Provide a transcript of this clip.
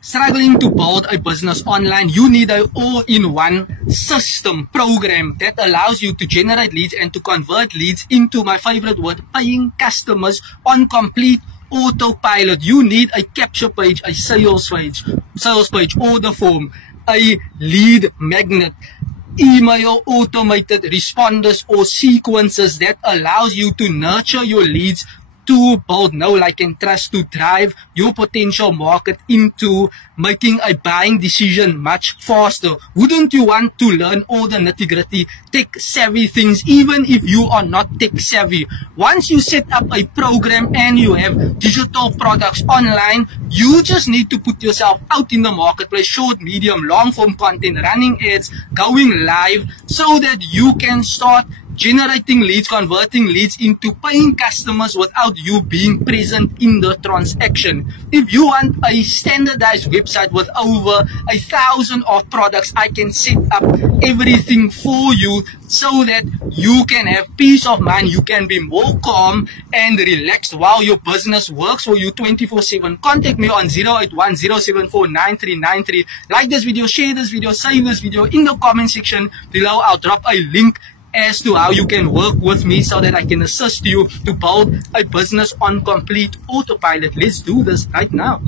Struggling to build a business online, you need an all-in-one system program that allows you to generate leads and to convert leads into, my favorite word, paying customers on complete autopilot. You need a capture page, a sales page, order form, a lead magnet, email automated responders or sequences that allows you to nurture your leads to build know, like, and trust, to drive your potential market into making a buying decision much faster. Wouldn't you want to learn all the nitty-gritty tech-savvy things, even if you are not tech-savvy? Once you set up a program and you have digital products online, you just need to put yourself out in the marketplace, short, medium, long-form content, running ads, going live, so that you can start generating leads, converting leads into paying customers without you being present in the transaction. If you want a standardized website with over 1,000 of products, I can set up everything for you so that you can have peace of mind, you can be more calm and relaxed while your business works for you 24/7. Contact me on 081-074-9393. Like this video, share this video, save this video in the comment section below. I'll drop a link as to how you can work with me so that I can assist you to build a business on complete autopilot. Let's do this right now.